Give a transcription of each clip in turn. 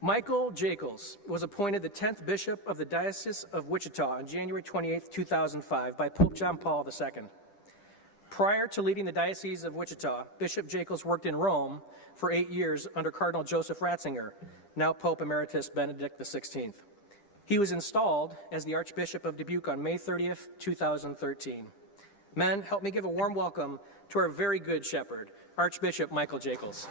Michael Jacels was appointed the 10th Bishop of the Diocese of Wichita on January 28, 2005 by Pope John Paul II. Prior to leading the Diocese of Wichita, Bishop Jacels worked in Rome for 8 years under Cardinal Joseph Ratzinger, now Pope Emeritus Benedict XVI. He was installed as the Archbishop of Dubuque on May 30th, 2013. Men, help me give a warm welcome to our very good shepherd, Archbishop Michael Jacels.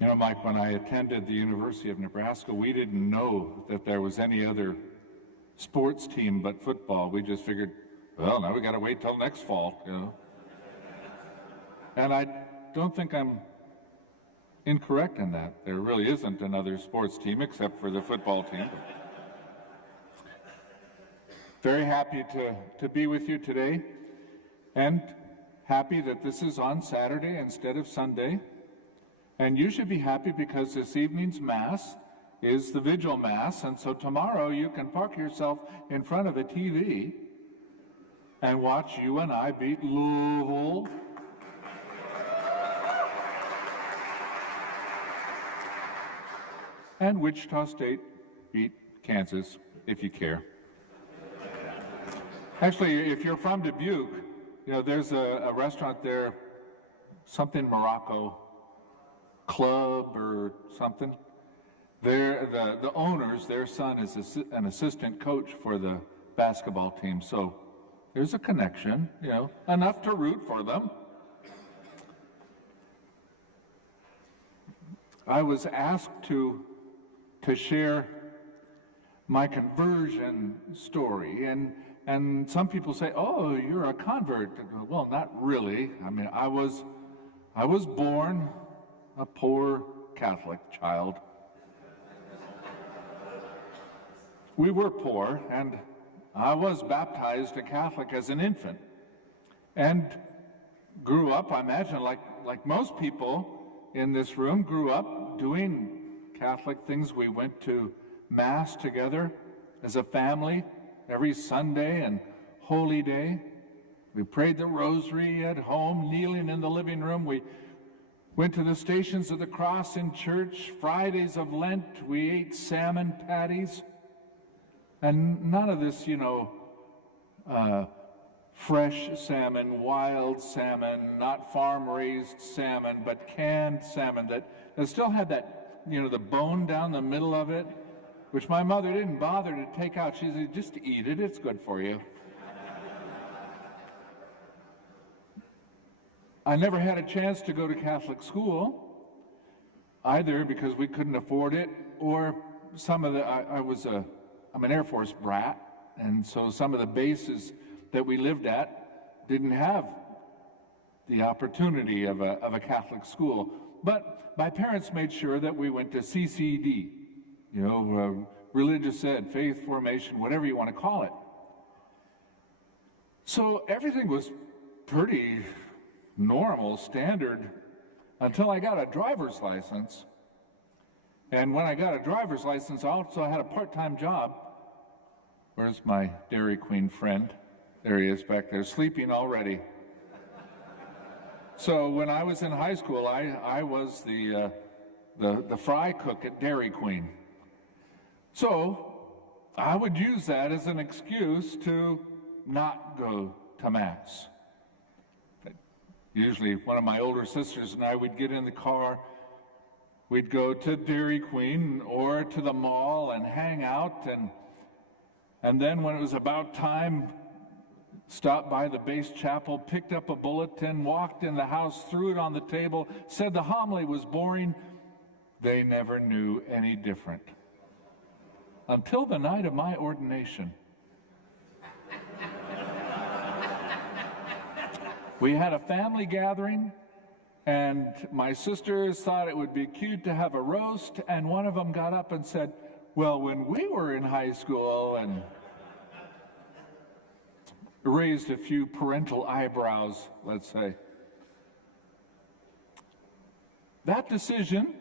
You know, Mike, when I attended the University of Nebraska, we didn't know that there was any other sports team but football. We just figured, well, now we got to wait till next fall, you know. And I don't think I'm incorrect in that. There really isn't another sports team except for the football team. Very happy to be with you today, and happy that this is on Saturday instead of Sunday. And you should be happy because this evening's Mass is the Vigil Mass, and so tomorrow you can park yourself in front of a TV and watch you and I beat Louisville. And Wichita State beat Kansas, if you care. Actually, if you're from Dubuque, you know, there's a restaurant there, something Morocco Club or something. The owners, their son is an assistant coach for the basketball team, so there's a connection, you know, enough to root for them. I was asked to share my conversion story, and some people say, "Oh, you're a convert." Well, not really. I mean, I was born a poor Catholic child. We were poor, and I was baptized a Catholic as an infant, and grew up, I imagine, like most people in this room, grew up doing Catholic things. We went to Mass together as a family every Sunday and Holy Day. We prayed the Rosary at home, kneeling in the living room. We went to the Stations of the Cross in church. Fridays of Lent, we ate salmon patties. And none of this, you know, fresh salmon, wild salmon, not farm-raised salmon, but canned salmon that still had that, you know, the bone down the middle of it, which my mother didn't bother to take out. She said, just eat it, it's good for you. I never had a chance to go to Catholic school, either because we couldn't afford it, or I'm an Air Force brat, and so some of the bases that we lived at didn't have the opportunity of a Catholic school. But my parents made sure that we went to CCD, you know, religious ed, faith formation, whatever you want to call it. So everything was pretty normal, standard, until I got a driver's license. And when I got a driver's license, I also had a part-time job. Where's my Dairy Queen friend? There he is back there, sleeping already. So when I was in high school, I was the fry cook at Dairy Queen. So I would use that as an excuse to not go to Mass. Usually one of my older sisters and I would get in the car, we'd go to Dairy Queen or to the mall and hang out, and then when it was about time, stopped by the base chapel, picked up a bulletin, walked in the house, threw it on the table, said the homily was boring. They never knew any different. Until the night of my ordination. We had a family gathering, and my sisters thought it would be cute to have a roast, and one of them got up and said, "Well, when we were in high school," and raised a few parental eyebrows, let's say. that decision,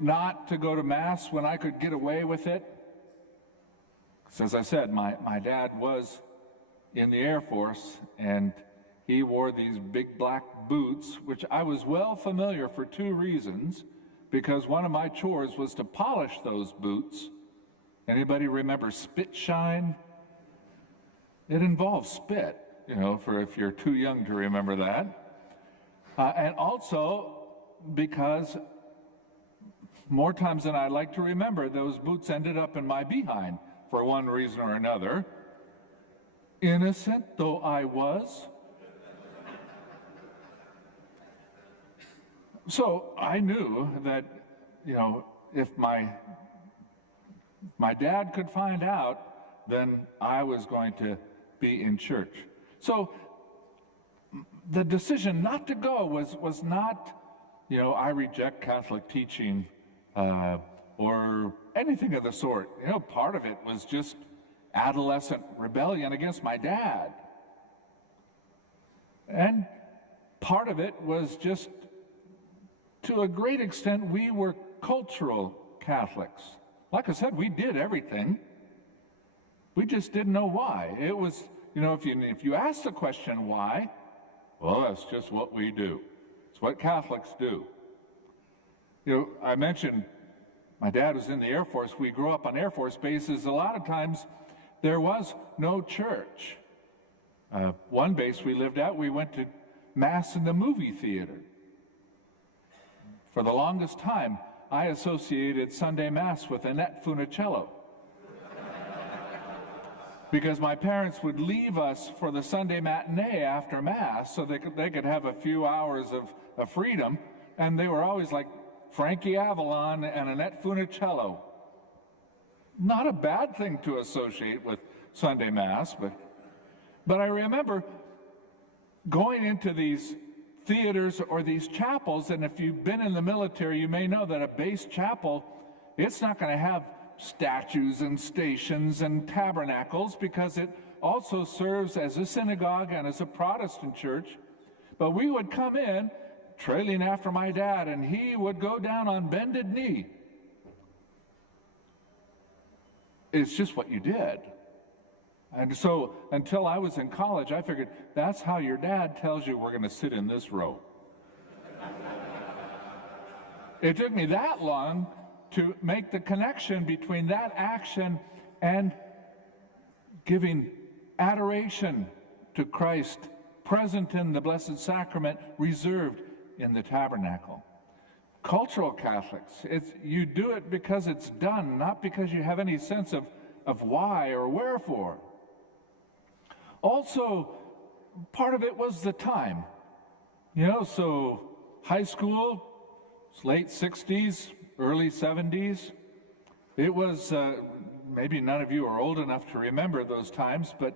not to go to Mass when I could get away with it, because as I said, my dad was in the Air Force, and he wore these big black boots, which I was well familiar for two reasons, because one of my chores was to polish those boots. Anybody remember spit shine? It involves spit, for if you're too young to remember that. And also because more times than I like to remember, those boots ended up in my behind for one reason or another. Innocent though I was. So I knew that, if my dad could find out, then I was going to be in church. So the decision not to go was not, I reject Catholic teaching or anything of the sort. Part of it was just adolescent rebellion against my dad. And part of it was just, to a great extent, we were cultural Catholics. Like I said, we did everything. We just didn't know why. It was, if you ask the question why, well, that's just what we do. It's what Catholics do. I mentioned my dad was in the Air Force. We grew up on Air Force bases. A lot of times there was no church. One base we lived at, we went to Mass in the movie theater. For the longest time, I associated Sunday Mass with Annette Funicello. Because my parents would leave us for the Sunday matinee after Mass so they could have a few hours of freedom, and they were always like Frankie Avalon and Annette Funicello. Not a bad thing to associate with Sunday Mass, but I remember going into these theaters or these chapels, and if you've been in the military, you may know that a base chapel, it's not going to have statues and stations and tabernacles, because it also serves as a synagogue and as a Protestant church. But we would come in trailing after my dad, and he would go down on bended knee. It's just what you did. And so until I was in college, I figured that's how your dad tells you we're going to sit in this row. It took me that long to make the connection between that action and giving adoration to Christ, present in the Blessed Sacrament, reserved in the tabernacle. Cultural Catholics, you do it because it's done, not because you have any sense of why or wherefore. Also, part of it was the time. So high school, late 60s, early 70s. It was, maybe none of you are old enough to remember those times, but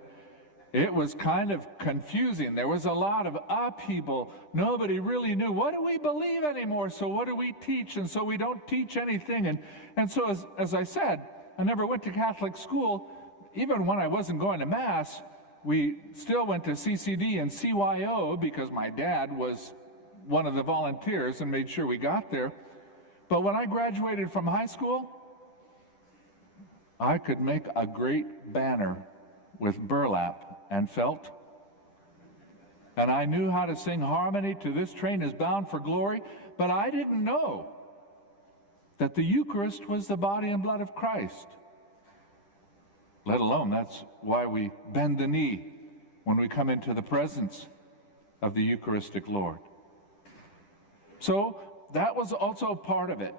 it was kind of confusing. There was a lot of upheaval. Nobody really knew, what do we believe anymore? So what do we teach? And so we don't teach anything. And so as I said, I never went to Catholic school. Even when I wasn't going to Mass, we still went to CCD and CYO because my dad was one of the volunteers and made sure we got there. But when I graduated from high school, I could make a great banner with burlap and felt. And I knew how to sing harmony to This Train is Bound for Glory, but I didn't know that the Eucharist was the body and blood of Christ. Let alone, that's why we bend the knee when we come into the presence of the Eucharistic Lord. So that was also part of it.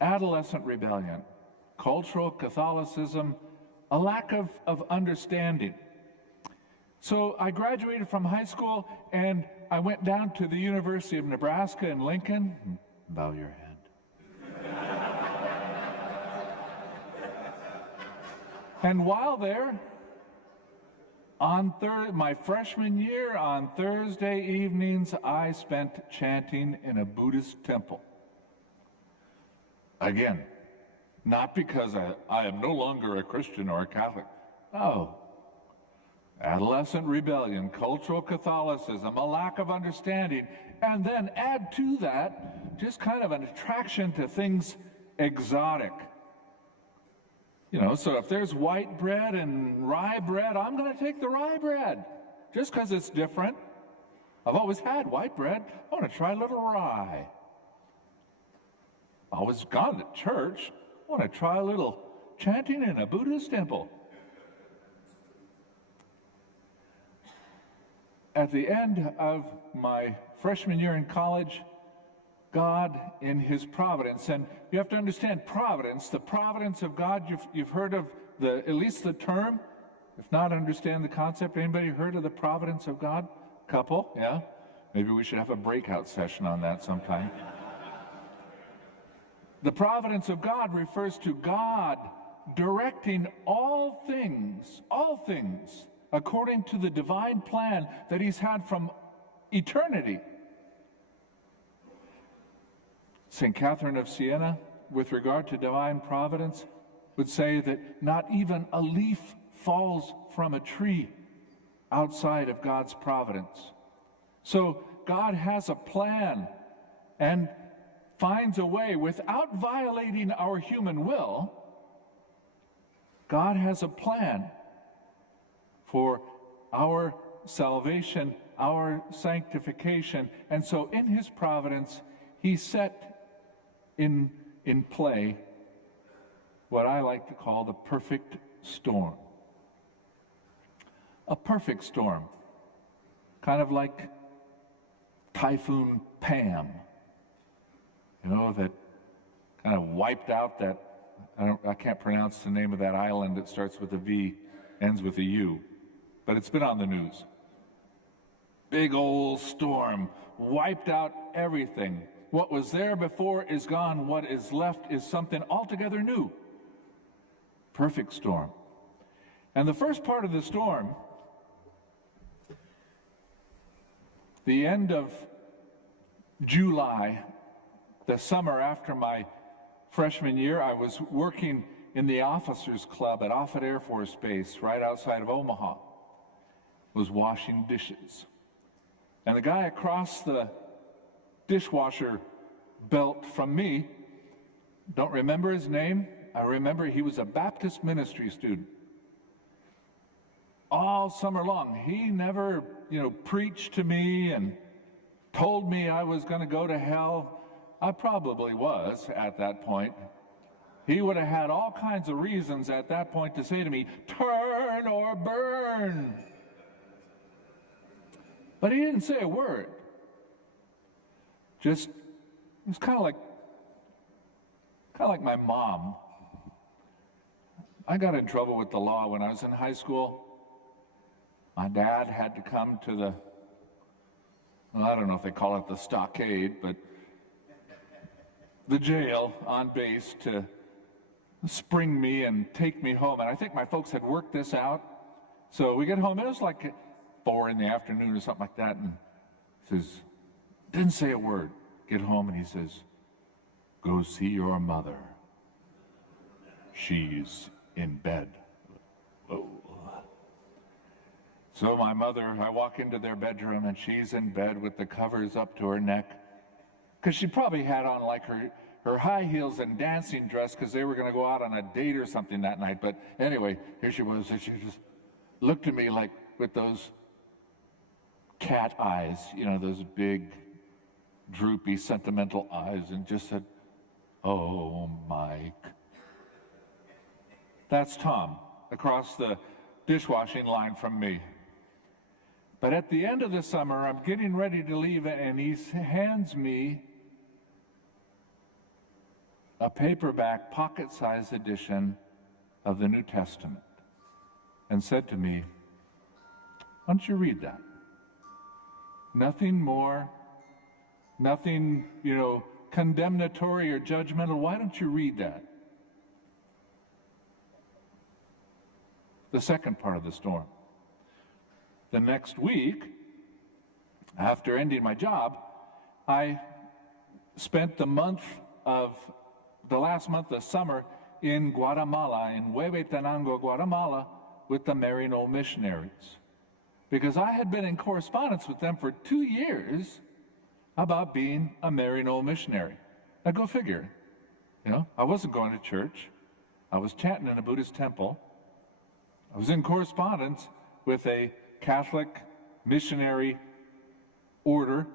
Adolescent rebellion, cultural Catholicism, a lack of understanding. So I graduated from high school and I went down to the University of Nebraska in Lincoln. Bow your head. And while there, on my freshman year, on Thursday evenings, I spent chanting in a Buddhist temple. Again, not because I am no longer a Christian or a Catholic. Oh, adolescent rebellion, cultural Catholicism, a lack of understanding, and then add to that just kind of an attraction to things exotic. You know, so if there's white bread and rye bread, I'm going to take the rye bread just because it's different. I've always had white bread. I want to try a little rye. Always gone to church. I want to try a little chanting in a Buddhist temple. At the end of my freshman year in college, God in his providence, and you have to understand providence, the providence of God, you've heard of at least the term, if not understand the concept. Anybody heard of the providence of God? Couple, yeah? Maybe we should have a breakout session on that sometime. The providence of God refers to God directing all things, according to the divine plan that he's had from eternity. St. Catherine of Siena, with regard to divine providence, would say that not even a leaf falls from a tree outside of God's providence. So God has a plan and finds a way without violating our human will. God has a plan for our salvation, our sanctification, and so in his providence, he set in play what I like to call the perfect storm. A perfect storm, kind of like Typhoon Pam, you know, that kind of wiped out that, I can't pronounce the name of that island that starts with a V, ends with a U, but it's been on the news. Big old storm, wiped out everything. What was there before is gone. What is left is something altogether new. Perfect storm. And the first part of the storm, the end of July, the summer after my freshman year, I was working in the officers club at Offutt Air Force Base right outside of Omaha. Was washing dishes. And the guy across the dishwasher belt from me, don't remember his name. I remember he was a Baptist ministry student. All summer long, he never, preached to me and told me I was going to go to hell. I probably was at that point. He would have had all kinds of reasons at that point to say to me, turn or burn. But he didn't say a word. Just, it was kind of like my mom. I got in trouble with the law when I was in high school. My dad had to come to I don't know if they call it the stockade, but the jail on base to spring me and take me home. And I think my folks had worked this out. So we get home, it was like 4 in the afternoon or something like that, and he says, didn't say a word. Get home, and he says, go see your mother. She's in bed. Whoa. So my mother, I walk into their bedroom, and she's in bed with the covers up to her neck, because she probably had on like her high heels and dancing dress, because they were going to go out on a date or something that night. But anyway, here she was, and she just looked at me like with those cat eyes, those big, droopy, sentimental eyes, and just said, oh, Mike. That's Tom, across the dishwashing line from me. But at the end of the summer, I'm getting ready to leave, and he hands me a paperback, pocket-sized edition of the New Testament, and said to me, why don't you read that? Nothing more, nothing, condemnatory or judgmental. Why don't you read that? The second part of the storm. The next week, after ending my job, I spent the last month of summer in Guatemala, in Huehuetenango, Guatemala, with the Maryknoll missionaries. because I had been in correspondence with them for 2 years about being a Maryknoll missionary. Now go figure. I wasn't going to church. I was chanting in a Buddhist temple. I was in correspondence with a Catholic missionary order.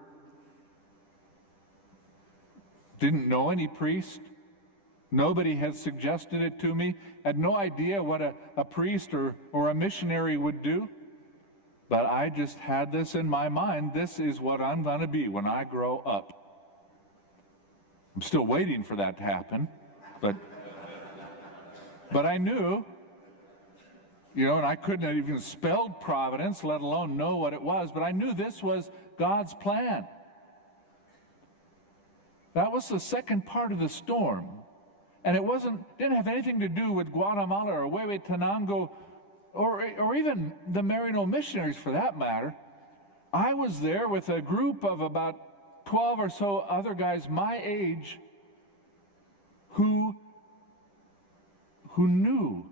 Didn't know any priest. Nobody had suggested it to me. Had no idea what a priest or a missionary would do. But I just had this in my mind. This is what I'm going to be when I grow up. I'm still waiting for that to happen. But I knew, and I couldn't have even spelled providence, let alone know what it was. But I knew this was God's plan. That was the second part of the storm. And it didn't have anything to do with Guatemala or Huehuetenango or even the Maryknoll missionaries for that matter. I was there with a group of about 12 or so other guys my age who knew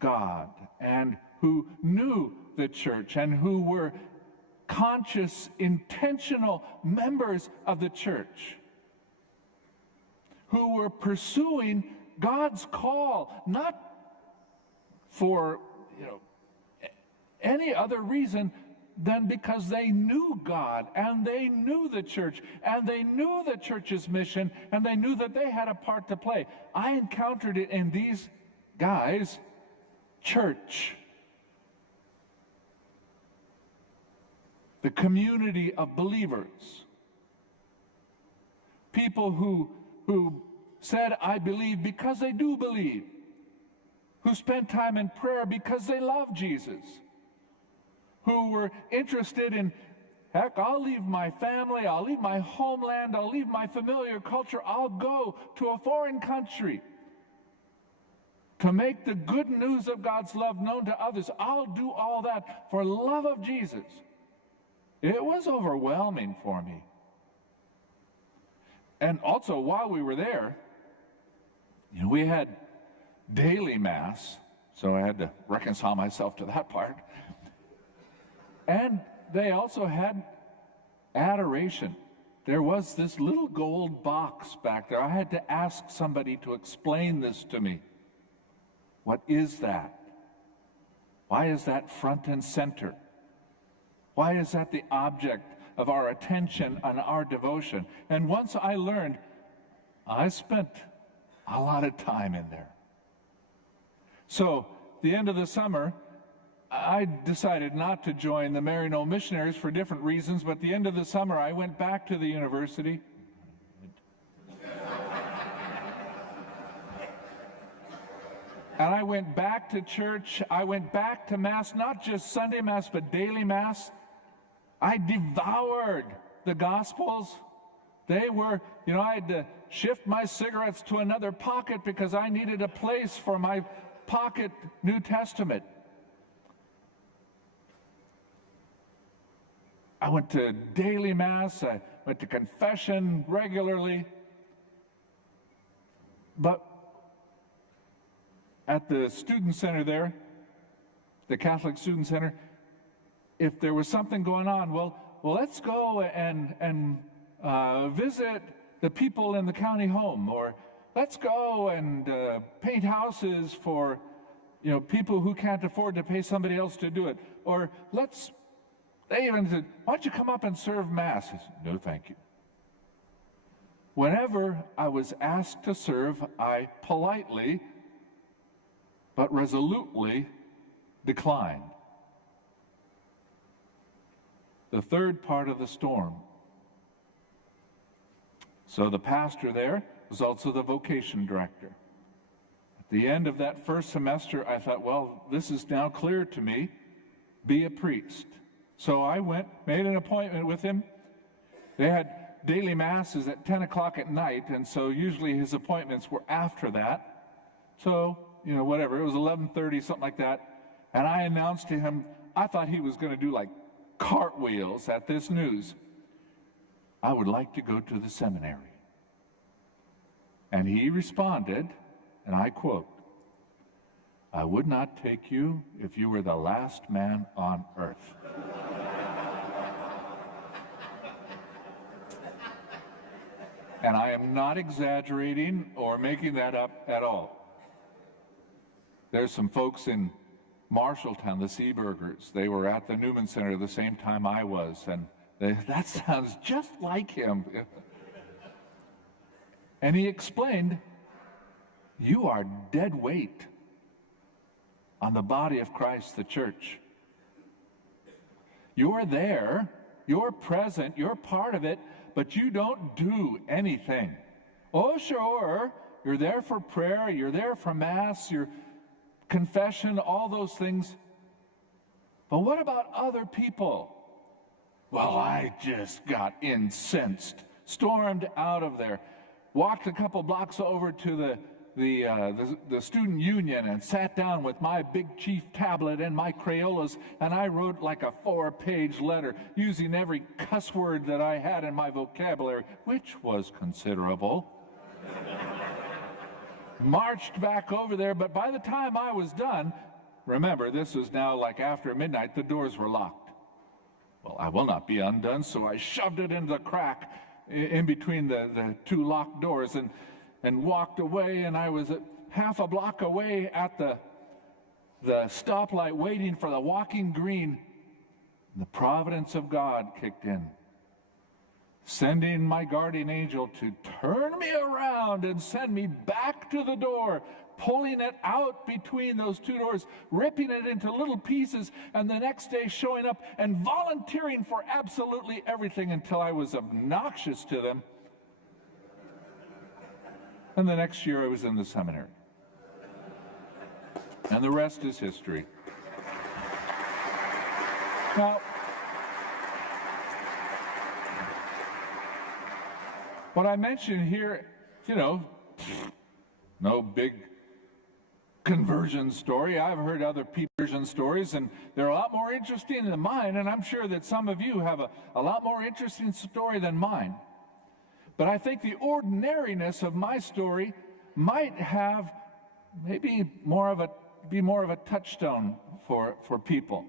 God and who knew the church and who were conscious, intentional members of the church, who were pursuing God's call, not for any other reason than because they knew God and they knew the church and they knew the church's mission and they knew that they had a part to play. I encountered it in these guys' church. The community of believers. People who said, I believe because they do believe. Who spent time in prayer because they love Jesus. Who were interested in, heck, I'll leave my family, I'll leave my homeland, I'll leave my familiar culture, I'll go to a foreign country to make the good news of God's love known to others. I'll do all that for love of Jesus. It was overwhelming for me. And also, while we were there, we had daily Mass, so I had to reconcile myself to that part. And they also had adoration. There was this little gold box back there. I had to ask somebody to explain this to me. What is that? Why is that front and center? Why is that the object of our attention and our devotion? And once I learned, I spent a lot of time in there. So, the end of the summer, I decided not to join the Maryknoll missionaries for different reasons, but at the end of the summer, I went back to the university. And I went back to church. I went back to Mass, not just Sunday Mass, but daily Mass. I devoured the Gospels. They were, I had to shift my cigarettes to another pocket because I needed a place for my pocket New Testament. I went to daily Mass. I went to confession regularly. But at the student center there, the Catholic Student Center, if there was something going on, well, let's go and visit the people in the county home, or let's go and paint houses for people who can't afford to pay somebody else to do it, or they even said, why don't you come up and serve Mass? I said, no, thank you. Whenever I was asked to serve, I politely but resolutely declined. The third part of the storm. So the pastor there was also the vocation director. At the end of that first semester, I thought, well, this is now clear to me. Be a priest. So I went, made an appointment with him. They had daily Masses at 10 o'clock at night, and so usually his appointments were after that. So, whatever, it was 11:30, something like that. And I announced to him, I thought he was going to do like cartwheels at this news. I would like to go to the seminary. And he responded, and I quote, I would not take you if you were the last man on earth. And I am not exaggerating or making that up at all. There's some folks in Marshalltown, the Seaburgers. They were at the Newman Center the same time I was, and that sounds just like him. And he explained, you are dead weight on the body of Christ, the church. You're there, you're present, you're part of it, but you don't do anything. Oh, sure, you're there for prayer, you're there for Mass, your confession, all those things. But what about other people? Well, I just got incensed, stormed out of there, walked a couple blocks over to the student union and sat down with my big chief tablet and my Crayolas, and I wrote like a 4-page letter using every cuss word that I had in my vocabulary, which was considerable. Marched back over there, but by the time I was done, remember, this was now like after midnight, the doors were locked. Well, I will not be undone, so I shoved it into the crack in between the two locked doors and walked away, and I was half a block away at the stoplight waiting for the walking green. The providence of God kicked in, sending my guardian angel to turn me around and send me back to the door, pulling it out between those two doors, ripping it into little pieces, and the next day showing up and volunteering for absolutely everything until I was obnoxious to them. And the next year I was in the seminary. And the rest is history. Now, what I mentioned here, no big conversion story. I've heard other people's conversion stories, and they're a lot more interesting than mine, and I'm sure that some of you have a lot more interesting story than mine. But I think the ordinariness of my story might have maybe be more of a touchstone for people.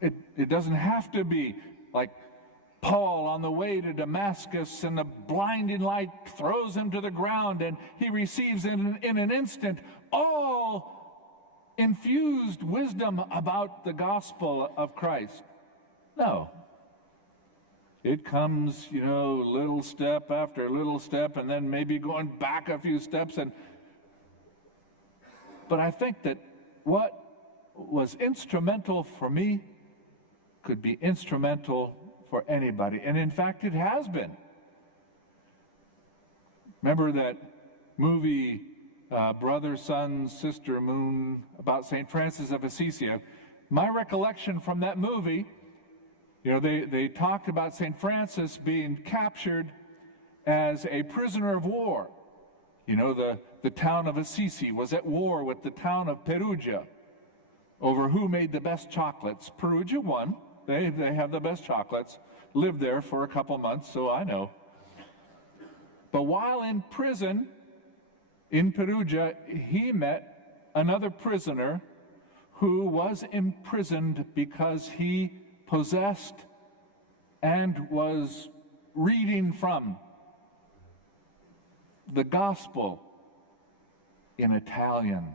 It doesn't have to be like Paul on the way to Damascus, and the blinding light throws him to the ground, and he receives in an instant all infused wisdom about the gospel of Christ. No. It comes, little step after little step, and then maybe going back a few steps. But I think that what was instrumental for me could be instrumental for anybody. And in fact, it has been. Remember that movie, Brother, Sun, Sister, Moon, about St. Francis of Assisi? My recollection from that movie, they talked about St. Francis being captured as a prisoner of war. The town of Assisi was at war with the town of Perugia over who made the best chocolates. Perugia won. They have the best chocolates. Lived there for a couple months, so I know. But while in prison in Perugia, he met another prisoner who was imprisoned because he possessed and was reading from the gospel in Italian.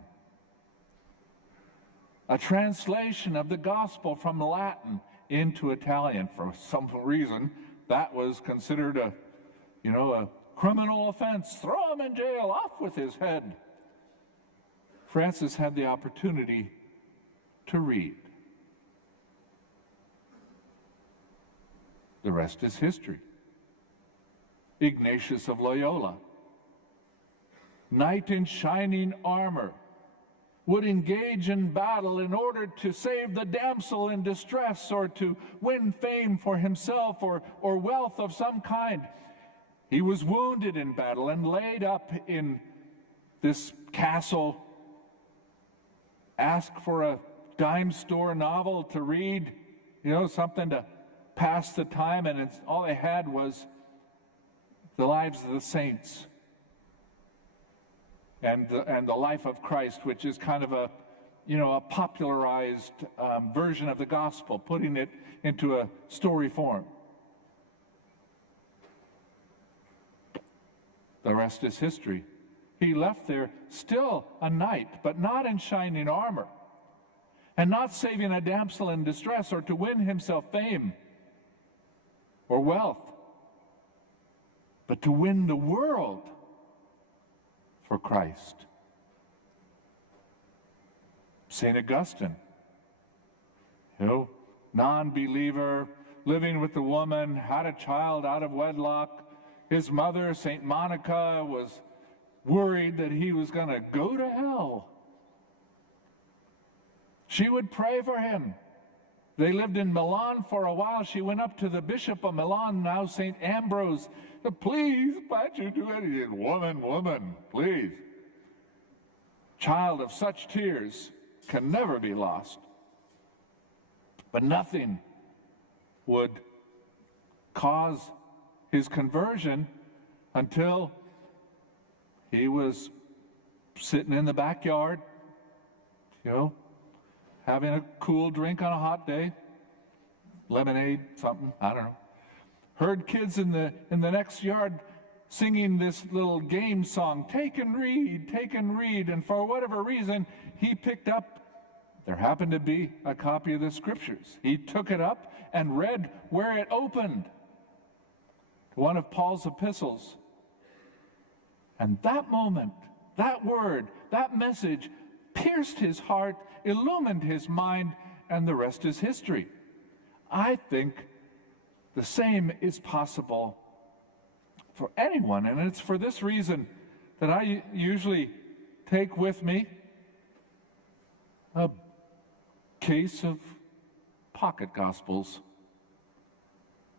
A translation of the gospel from Latin into Italian. For some reason, that was considered a criminal offense. Throw him in jail, off with his head. Francis had the opportunity to read. The rest is history. Ignatius of Loyola, knight in shining armor, would engage in battle in order to save the damsel in distress or to win fame for himself or wealth of some kind. He was wounded in battle and laid up in this castle, asked for a dime store novel to read, something to pass the time, and all they had was the lives of the saints. and the life of Christ, which is kind of a popularized version of the gospel, putting it into a story form. The rest is history. He left there still a knight, but not in shining armor, and not saving a damsel in distress or to win himself fame or wealth, but to win the world for Christ. St. Augustine, non-believer, living with a woman, had a child out of wedlock. His mother, St. Monica, was worried that he was going to go to hell. She would pray for him. They lived in Milan for a while. She went up to the Bishop of Milan, now St. Ambrose. Please, why don't you do anything? Woman, please. Child of such tears can never be lost. But nothing would cause his conversion until he was sitting in the backyard, having a cool drink on a hot day, lemonade, something, I don't know. Heard kids in the next yard singing this little game song, take and read, and for whatever reason, he picked up, there happened to be a copy of the scriptures. He took it up and read where it opened, one of Paul's epistles. And that moment, that word, that message pierced his heart, illumined his mind, and the rest is history. I think the same is possible for anyone, and it's for this reason that I usually take with me a case of pocket gospels.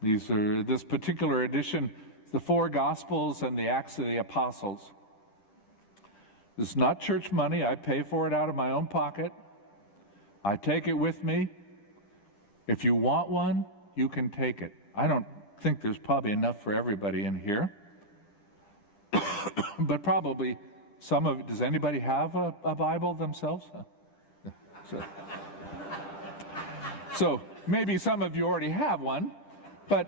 This particular edition, the 4 Gospels and the Acts of the Apostles. This is not church money. I pay for it out of my own pocket. I take it with me. If you want one, you can take it. I don't think there's probably enough for everybody in here. But probably does anybody have a Bible themselves? So maybe some of you already have one. But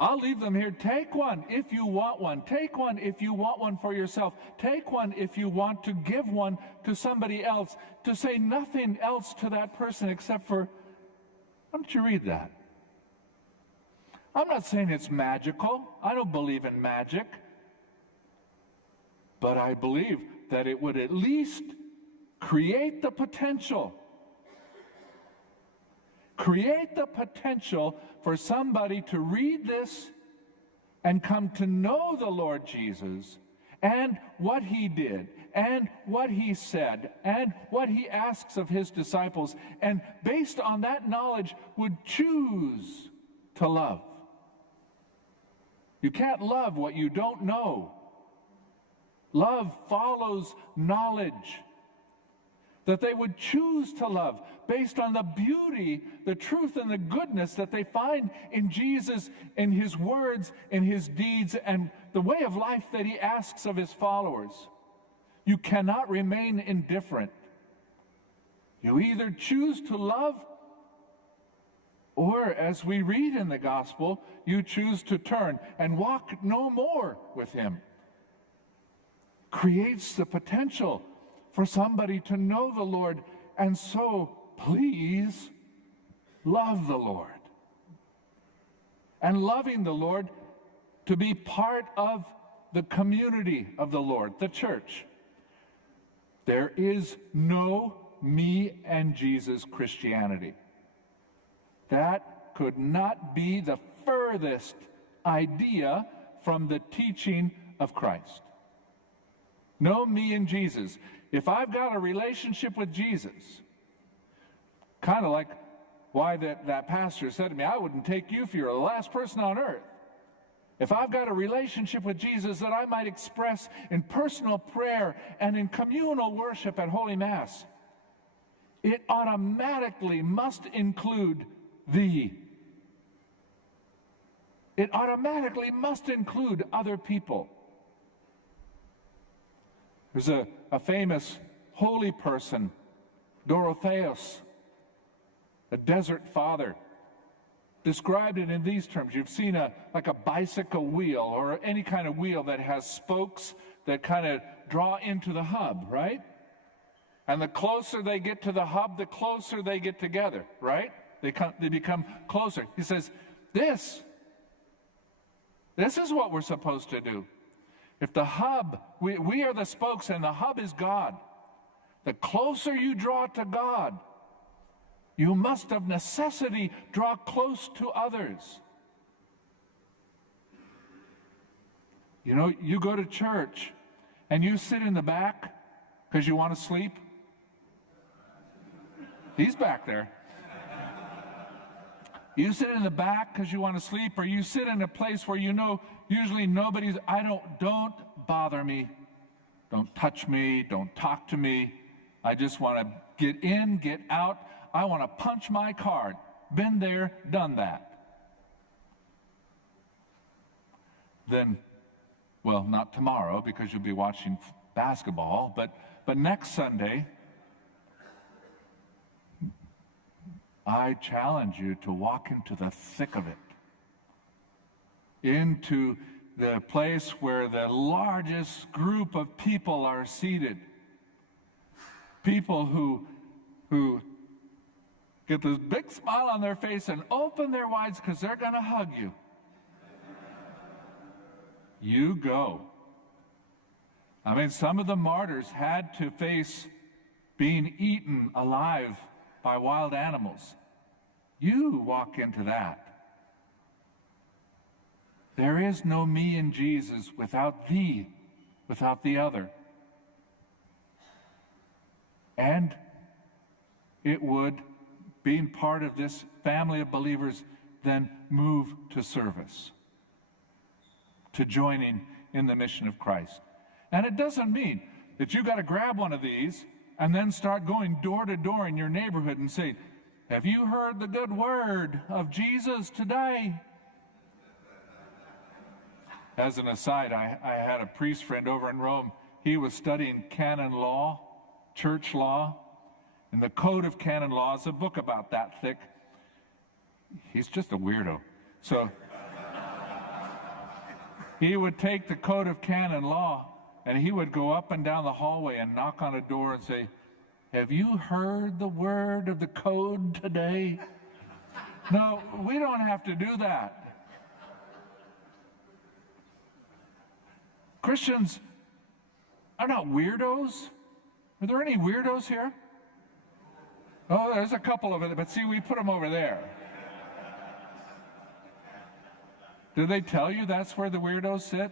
I'll leave them here. Take one if you want one. Take one if you want one for yourself. Take one if you want to give one to somebody else, to say nothing else to that person except for, why don't you read that? I'm not saying it's magical. I don't believe in magic. But I believe that it would at least create the potential. Create the potential for somebody to read this and come to know the Lord Jesus and what he did and what he said and what he asks of his disciples, and based on that knowledge would choose to love. You can't love what you don't know. Love follows knowledge. That they would choose to love based on the beauty, the truth, and the goodness that they find in Jesus, in his words, in his deeds, and the way of life that he asks of his followers. You cannot remain indifferent. You either choose to love, or, as we read in the gospel, you choose to turn and walk no more with him. Creates the potential for somebody to know the Lord, and so please love the Lord. And loving the Lord, to be part of the community of the Lord, the church. There is no me and Jesus Christianity. That could not be the furthest idea from the teaching of Christ. No me and Jesus. If I've got a relationship with Jesus, kind of like why that pastor said to me, I wouldn't take you if you're the last person on earth. If I've got a relationship with Jesus that I might express in personal prayer and in communal worship at Holy Mass, it automatically must include thee. It automatically must include other people. There's a famous holy person, Dorotheus, a desert father, described it in these terms. You've seen like a bicycle wheel or any kind of wheel that has spokes that kind of draw into the hub, right? And the closer they get to the hub, the closer they get together, right? They become closer. He says, this is what we're supposed to do. If the hub, we are the spokes and the hub is God. The closer you draw to God, you must of necessity draw close to others. You know, you go to church and you sit in the back because you want to sleep. He's back there. You sit in the back because you want to sleep, or you sit in a place where you know usually nobody's, don't bother me. Don't touch me. Don't talk to me. I just want to get in, get out. I want to punch my card. Been there, done that. Then, well, not tomorrow because you'll be watching basketball, but next Sunday, I challenge you to walk into the thick of it, into the place where the largest group of people are seated, people who get this big smile on their face and open their wides because they're going to hug you. You go. I mean, some of the martyrs had to face being eaten alive by wild animals. You walk into that. There is no me in Jesus without thee, without the other. And it would, being part of this family of believers, then move to service, to joining in the mission of Christ. And it doesn't mean that you got to grab one of these and then start going door to door in your neighborhood and say, have you heard the good word of Jesus today? As an aside, I had a priest friend over in Rome. He was studying canon law, church law, and the Code of Canon Law is a book about that thick. He's just a weirdo. So he would take the Code of Canon Law and he would go up and down the hallway and knock on a door and say, have you heard the word of the code today? No, we don't have to do that. Christians are not weirdos. Are there any weirdos here? Oh, there's a couple of it, but see, we put them over there. Do they tell you that's where the weirdos sit?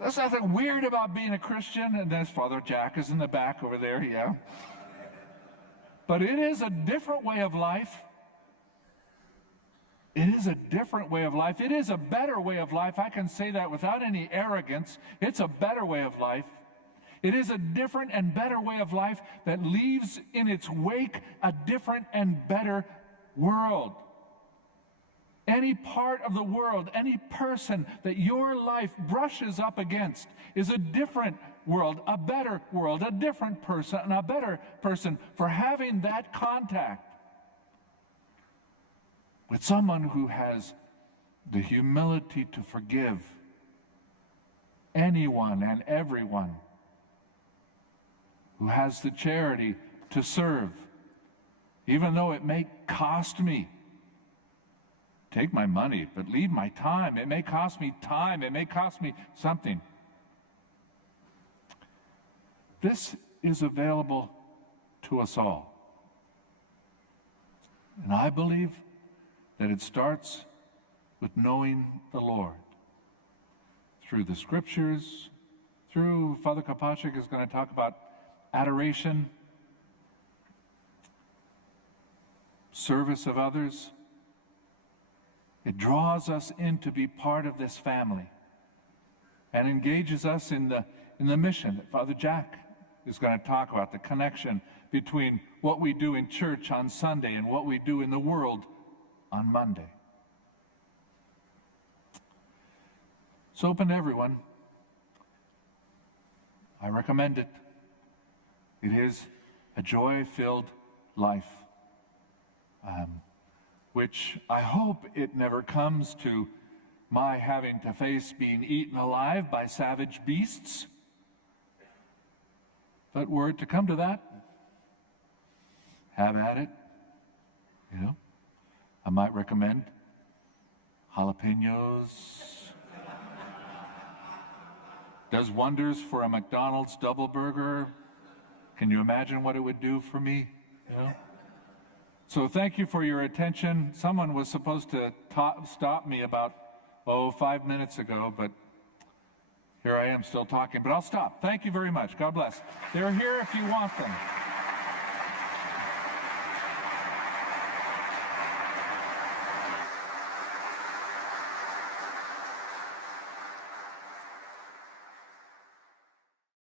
There's nothing weird about being a Christian. And then Father Jack is in the back over there, yeah. But it is a different way of life. It is a different way of life. It is a better way of life. I can say that without any arrogance. It's a better way of life. It is a different and better way of life that leaves in its wake a different and better world. Any part of the world, any person that your life brushes up against is a different world, a better world, a different person, and a better person for having that contact with someone who has the humility to forgive anyone and everyone, who has the charity to serve, even though it may cost me. Take my money, but leave my time. It may cost me time. It may cost me something. This is available to us all. And I believe that it starts with knowing the Lord. Through the scriptures, through Father Kopachik is going to talk about adoration, service of others. It draws us in to be part of this family and engages us in the mission that Father Jack is going to talk about, the connection between what we do in church on Sunday and what we do in the world on Monday. It's open to everyone. I recommend it. It is a joy-filled life, which I hope it never comes to my having to face being eaten alive by savage beasts. But were it to come to that, have at it. You know, I might recommend jalapenos. Does wonders for a McDonald's double burger. Can you imagine what it would do for me? You know? So thank you for your attention. Someone was supposed to stop me about, 5 minutes ago, but here I am still talking. But I'll stop. Thank you very much. God bless. They're here if you want them.